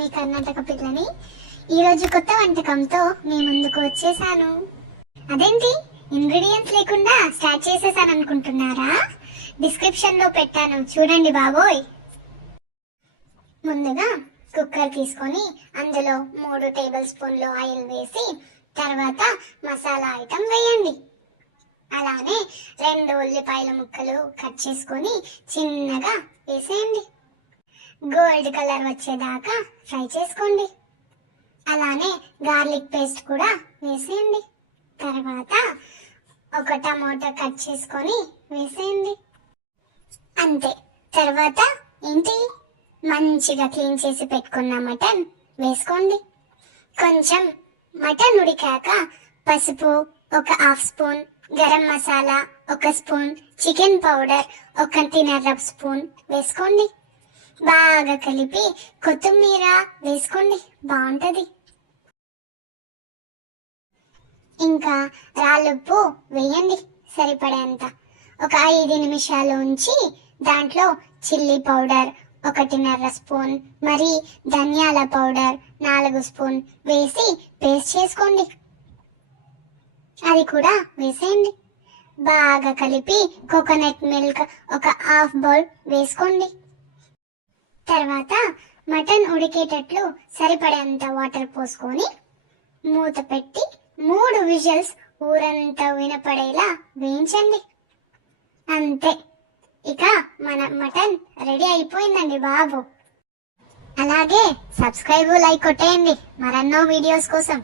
మీ కర్ణాటక పిల్లని. ఈరోజు కొత్త వంటకంతో మీ ముందుకు వచ్చేసాను. అదేంటి ఇంగ్రీడియంట్స్ లేకుండా స్టార్ట్ చేసేసాను అనుకుంటున్నారా? డిస్క్రిప్షన్ లో పెట్టాను చూడండి బాబోయ్. ముందుగా కుక్కర్ తీసుకొని అందులో 3 టేబుల్ స్పూన్లు ఆయిల్ వేసి తర్వాత మసాలా ఐటమ్ వేయండి. అలానే 2 ఉల్లిపాయల ముక్కలు కట్ చేసుకొని చిన్నగా వేసేయండి. గోల్డ్ కలర్ వచ్చేదాకా ఫ్రై చేసుకోండి. అలానే గార్లిక్ పేస్ట్ కూడా వేసేయండి. తర్వాత ఒక టమాటో కట్ చేసుకొని వేసేయండి. అంతే. తర్వాత ఏంటి, మంచిగా క్లీన్ చేసి పెట్టుకున్న మటన్ వేసుకోండి. కొంచెం మటన్ ఉడికాక పసుపు 1/2 spoon, garam masala 1 spoon, chicken powder 1 spoon వేసుకోండి. బాగా కలిపి కొత్తిమీర వేసుకోండి, బాగుంటది. ఇంకా రాళ్ళుప్పు వేయండి సరిపడేంత. ఒక 5 నిమిషాలు ఉంచి దాంట్లో చిల్లీ పౌడర్ 1 స్పూన్, మరి ధనియాల పౌడర్ 4 స్పూన్ వేసి పేస్ట్ చేసుకోండి. అది కూడా వేసేయండి. బాగా కలిపి కోకోనట్ మిల్క్ 1/2 బౌల్ వేసుకోండి. తర్వాత మటన్ ఉడికేటట్లు సరిపడేంత వాటర్ పోసుకొని మూత పెట్టి 3 విజిల్స్ ఊరంతా వినపడేలా వేయించండి. అంతే, ఇక మన మటన్ రెడీ అయిపోయిందండి బాబు. అలాగే సబ్స్క్రైబ్, లైక్ కొట్టేయండి మరెన్నో వీడియోస్ కోసం.